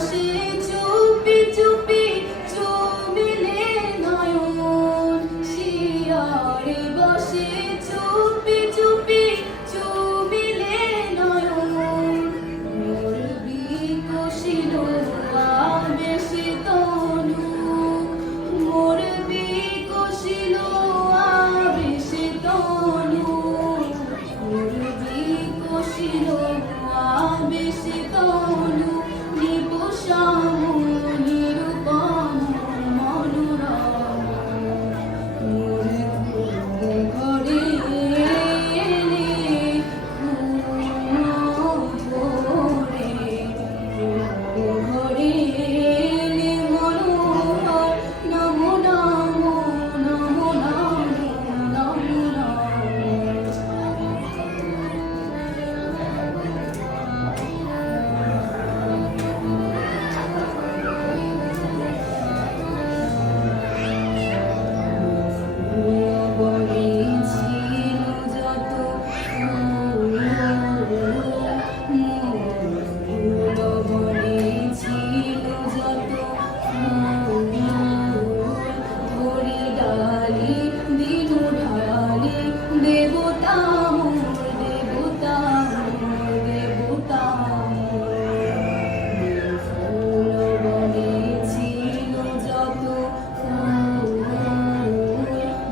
বসে চুপি চুপি চুমিলে নয়ন শিয়ারে বসে চুপি চুপি চুমিলে নয়ন মোর বিকশিল আবেশে তনু মোর বিকশিল আবেশে তনু মোর বিকশিল আবেশে তনু নিপুষাম নিরূপম মনোরম মোর ঘরে এলে ভোরে ঘরে এলে মনোহর নমো নমো নমো নমো বনে ছিল যত বনে ছিল যত ধরি ডালি দিনু ঢালি দেবতা মোর দেবতা মোর দেবতা ফুল বনে ছিল যত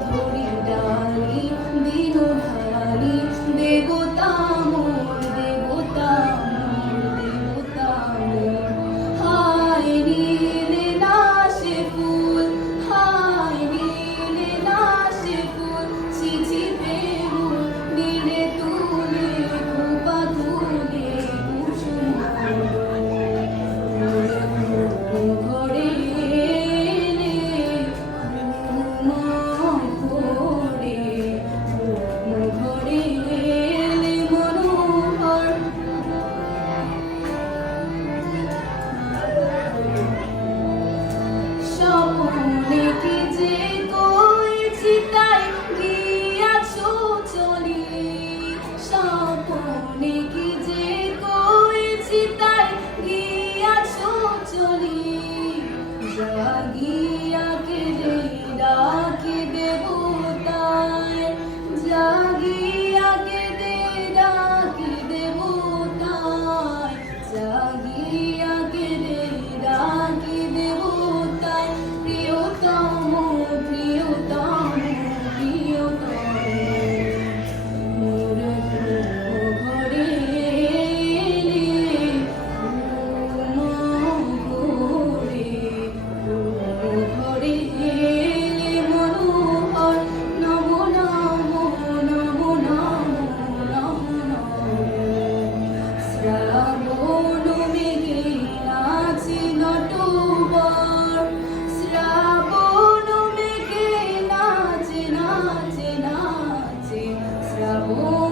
ধরি ডালি দিনু ঢালি দেবতা মোর দেবতা মোর দেবতা মোর হায় নীলে নাশে ফুল হায় নীলে নাশে ফুল ছিছি প্রেম নীলে তুলে খোপা তুলে কুসুম ঘরে এলে ঘরে ঘরে এলে মনোহর স্বপ্নে কি যে করেছি তাই গিয়াছো চলি স্বপ্নে কি যে করেছি তাই গিয়াছো চলি জাগিয়া কেঁদে ডাকি দেবতায় জাগিয়া কেঁদে ডাকি দেবতায় জাগিয়া কেঁদে ডাকি দেবতায় প্রিয়তম প্রিয়তম প্রিয়তম মোর ঘরে এলে ঘরে ঘরে এলে মনোহর নমো নমো নমো নমো নমো নমো শ্রাবণ মেঘে নাচে নটবর শ্রাবণ মেঘে নাচে নাচে নাচে শ্রাবণ